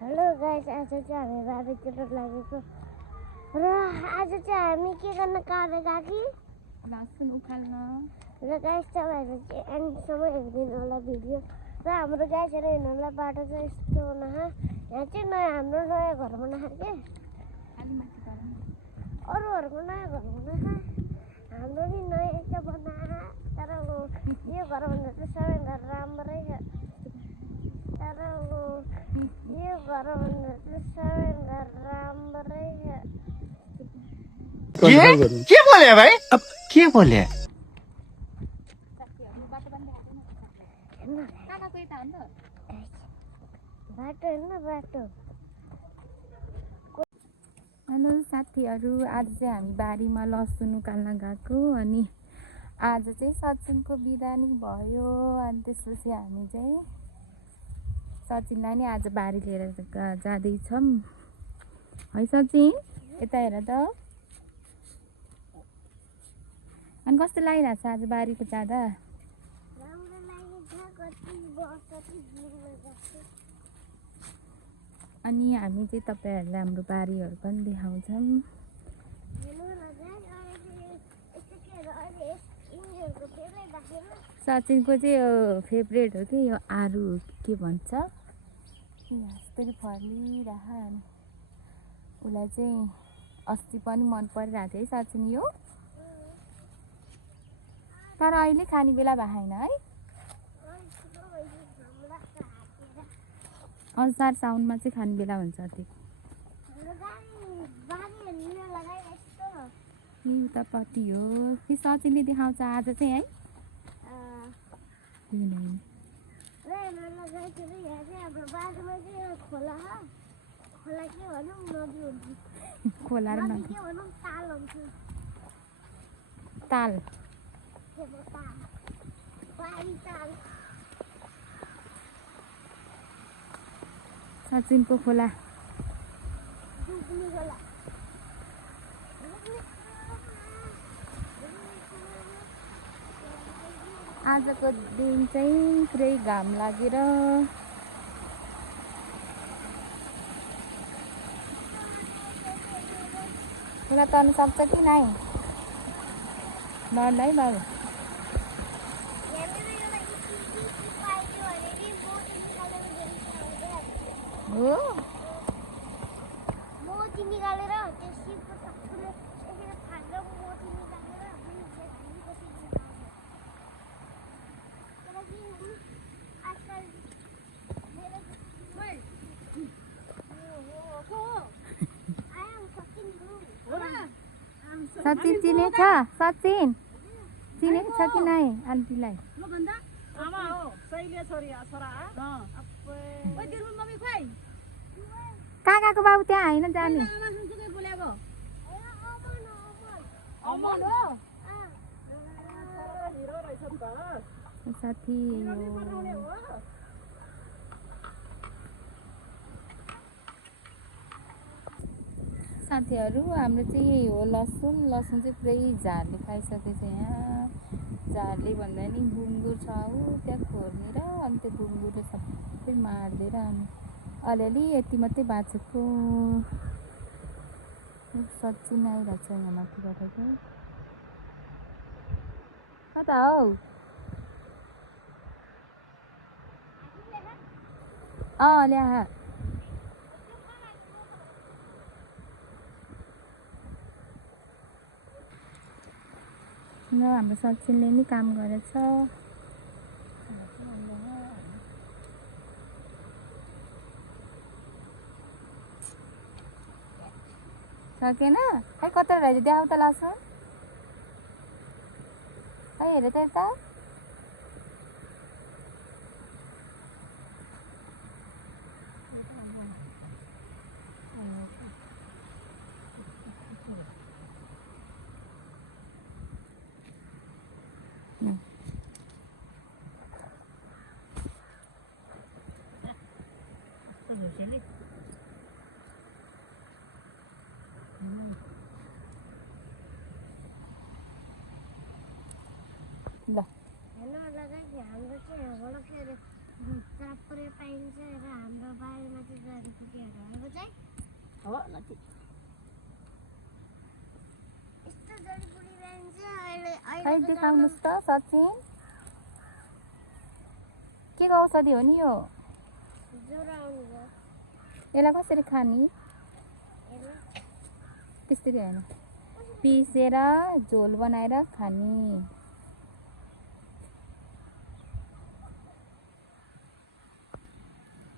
Hello guys, आज चाहिँ हामी बारीतिर लागेको र आज चाहिँ हामी के गर्न गएको कि लसुन उखाल्न। र गाइस तपाईँहरू चाहिँ एन्डसम्म हेरिदिनु होला भिडियो। र हाम्रो गाइसहरू हिँड्नुलाई बाटो चाहिँ यस्तो नहा यहाँ चाहिँ नयाँ हाम्रो नयाँ घरमा नखा के अरूहरूको नयाँ घरमा नखा हाम्रो नि नयाँ एक बना तर यो घरभन्दा चाहिँ सबैभन्दा राम्रै छ। तर यो घरभन्दा चाहिँ सबैभन्दा राम्रै छ। के बोले भाई? अब के बोले? बाटो हेर्न बाटो। हेलो साथीहरू, आज चाहिँ हामी बारीमा लसुन उकाल्न गएको। अनि आज चाहिँ सचिनको बिदा नि भयो। अनि त्यसपछि हामी चाहिँ सचिनलाई नि आज बारी लिएर जाँदैछौँ है। सचिन यता हेर त। अनि कस्तो लागिरहेको छ आज बारीको जाँदा? अनि हामी चाहिँ तपाईँहरूलाई हाम्रो बारीहरू पनि देखाउँछौँ। सचिनको चाहिँ यो फेभरेट हो कि यो आरू के भन्छ यस्तरी फर्लिरह। उसलाई चाहिँ अस्ति पनि मन परिरहेको थियो है सचिन यो। तर अहिले खाने बेला भएन है। असार साउनमा चाहिँ खाने बेला हुन्छ त्यो। उतापट्टि हो कि सचिनले देखाउँछ आज चाहिँ है। खोला र नदी ताल सचिनको खोला। आजको दिन चाहिँ पुरै घाम लागेर खोला तर्नु सक्छ कि नै? डर है बाबु। हो मोती निकालेर त्यो सिपको टक्कुले यसरी फालेर मोती निकालेर सचिन चिनेछ? सचिन चिनेको छ कि नै आन्टीलाई? आमा हो सैले छोरी छोरा काकाको बाबु त्यहाँ होइन जाने साथी। साथीहरू हाम्रो चाहिँ यही हो लसुन। लसुन चाहिँ पुरै झारले खाइसकेछ। यहाँ झारले भन्दा नि गुङ्गुर छ ऊ त्यहाँ खोर्नेर अनि त्यो गुङ्गुरले सबै मारिदिएर अनि अलिअलि यति मात्रै बाँचेको। सचिन आइरहेको छ यहाँ माथिबाट चाहिँ। कता हौ? ल्या हाम्रो सचिनले नि काम गरेछ। सकेन खै कता रहेछ देखाउ त लसुन। खै हेर त यता। ल हेर्नु हाम्रो चाहिँ यहाँबाट के अरे चाप्रे पाइन्छ र हाम्रो बारीमा चाहिँ गाडी पुग्यो। हो नति यस्तो जडीबुटी रहन्छ अहिले खै देखाउनुहोस् त सचिन के को औषधि हो नि यो ज्वरो आउनु भयो यसलाई कसरी खाने हेर्नु त्यसरी होइन पिसेर झोल बनाएर खाने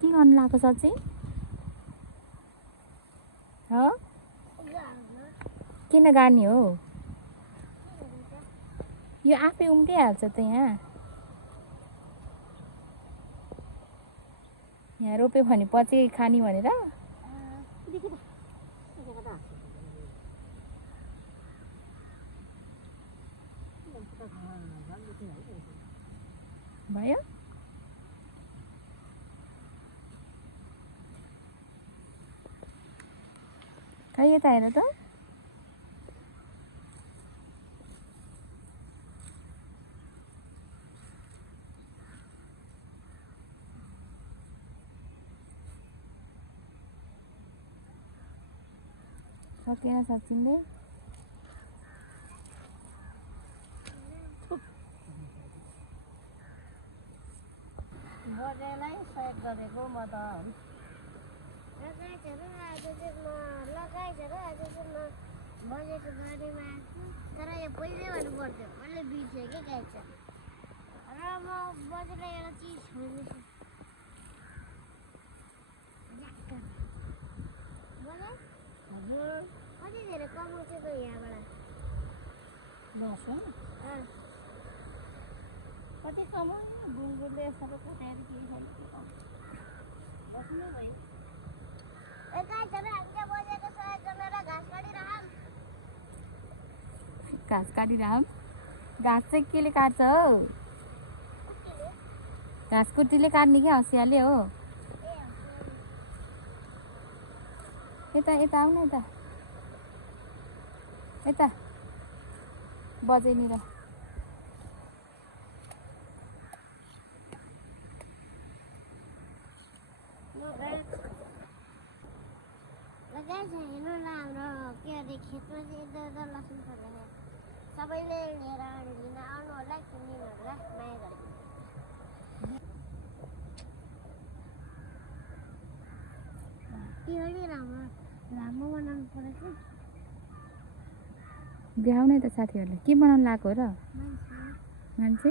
के गर्नु लाग्यो सचिन हो किन गाड्ने हो यो आफै उम्रिहाल्छ त यहाँ रोप्यो भने पछि खाने भनेर भयो खै यता हेर त सकेन सचिनले बजेलाई सहयोग गरेको म त लगाएछ र आज चाहिँ म बजेको बारीमा आएको तर यो पहिल्यै भन्नु पर्थ्यो मैले बिर्सेँ कि गाइछ र म बजेलाई एउटा चिज छोड्दैछु बजे हजुर कति धेरै कमाउँछ त यहाँबाट लसुन कति कमाउनु गुनगुनले सबै कटाएर के खानु बस्नु भयो गाइछ र हामीले बजेको सहयोग गरेर घाँस काटिरहँ घाँस काटिरहँ घाँस चाहिँ केले काट्छ हौ घाँस कुटीले काट्ने कि हँसियाले हो यता यता आऊ न यता बजाइनिर लगाइछ हेर्नु न हाम्रो के अरे खेतमा चाहिँ यता लसुन फलेको सबैले लिएर लिन आउनु होला किनिदिनु होला माया गरेको त्यो अलि लामो बनाउनु पऱ्यो देखाउ न त साथीहरूलाई के बनाउनु लगाएको हो र मान्छे मान्छे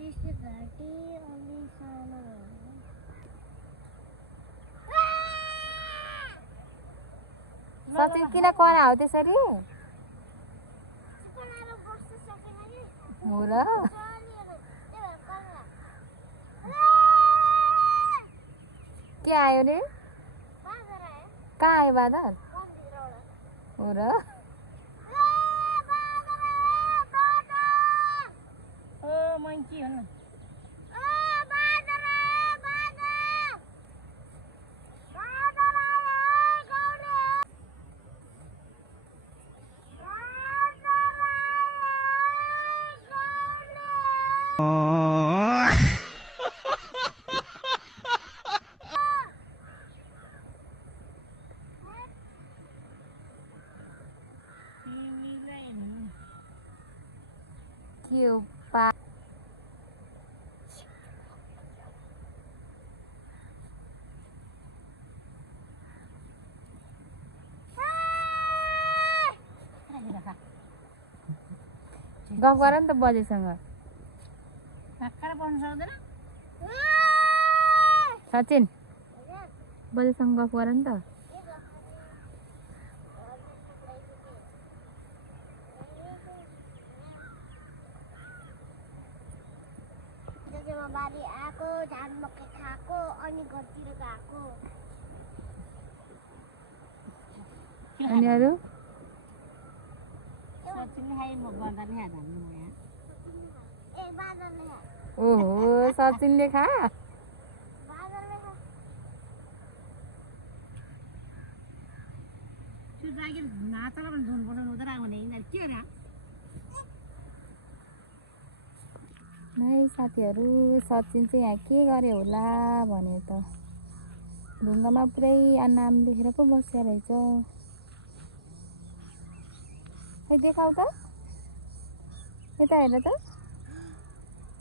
यस्तो घाँटी अलि सानो सचिन किन करा हो त्यसरी बनाएर बस्न सकेन कि हो र के आयो रे कहाँ आयो बादल हो र ओ मङ्की हो न के हो पा गफ गर नि त बजेसँग काक्रा बस्नु सक्दैन सचिन बजेसँग गफ गर नि त बारी आएको झार मकै खाएको अनि घरतिर गएको अनि अरू सचिनले खाइ म गर्दा नि हात हाल्नु म यहाँ ए बादलले ओहो सचिनले खा बादलले त्यो जागिर नाचला भने धुन बनाउनु हुँदैन भने यिनीहरू के अरे है साथीहरू सचिन चाहिँ यहाँ के गरे होला भने त ढुङ्गामा पुरै नाम लेखेर पो बस्या रहेछ। खै देखाउ त, यता हेर त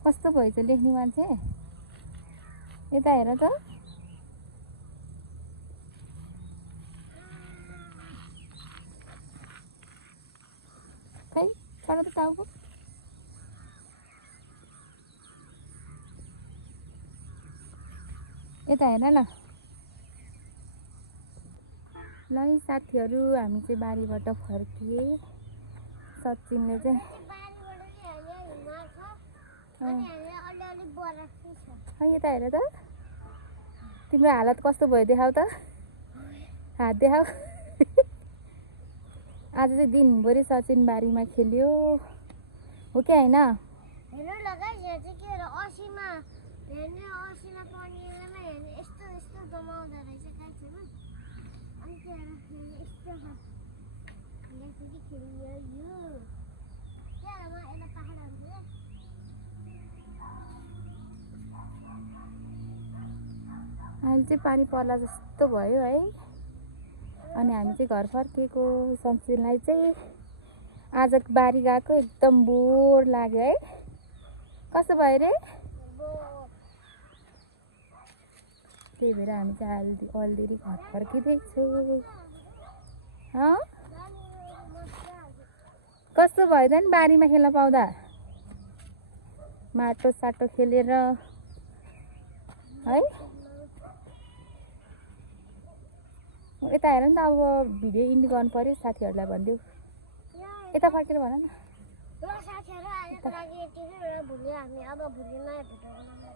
कस्तो भएछ लेख्ने मान्छे, यता हेर त। खै चढ त टाउको। यता हेर न। ल है साथीहरू, हामी चाहिँ बारीबाट फर्किए। सचिनले चाहिँ खै यता हेर त, तिम्रो हालत कस्तो भयो देखाउ त, हात देखाऊ। आज चाहिँ दिनभरि सचिन बारीमा खेल्यो हो कि होइन? हेर्नु लगाइ यहाँ चाहिँ के हो असीमा हेर्ने असीमा पनिरमा हेर्ने यस्तो यस्तो जमाउँदो रहेछ कान्छेमा। अनि त्यहाँ यस्तो छ यहाँ फेरि खेलियो यो त्यहाँ म यसलाई पहाड हान्छु। अहिले चाहिँ पानी पर्ला जस्तो भयो है। अनि हामी चाहिँ घर फर्केको। सचिनलाई चाहिँ आज बारी गएको एकदम बोर लाग्यो है। कस्तो भयो रे? त्यही भएर हामी चाहिँ अलरेडी घर फर्किँदैछौँ। कस्तो भयो त नि बारीमा खेल्न पाउँदा? माटो साटो खेलेर है। यता हेर नि त, अब भिडियो इन्ड गर्नु पर्यो, साथीहरूलाई भनिदेऊ। यता फर्केर भन न। ल साथीहरू आजको लागि यति नै भोलि हामी अब भोलि नयाँ भिडियो बनाउँछौँ।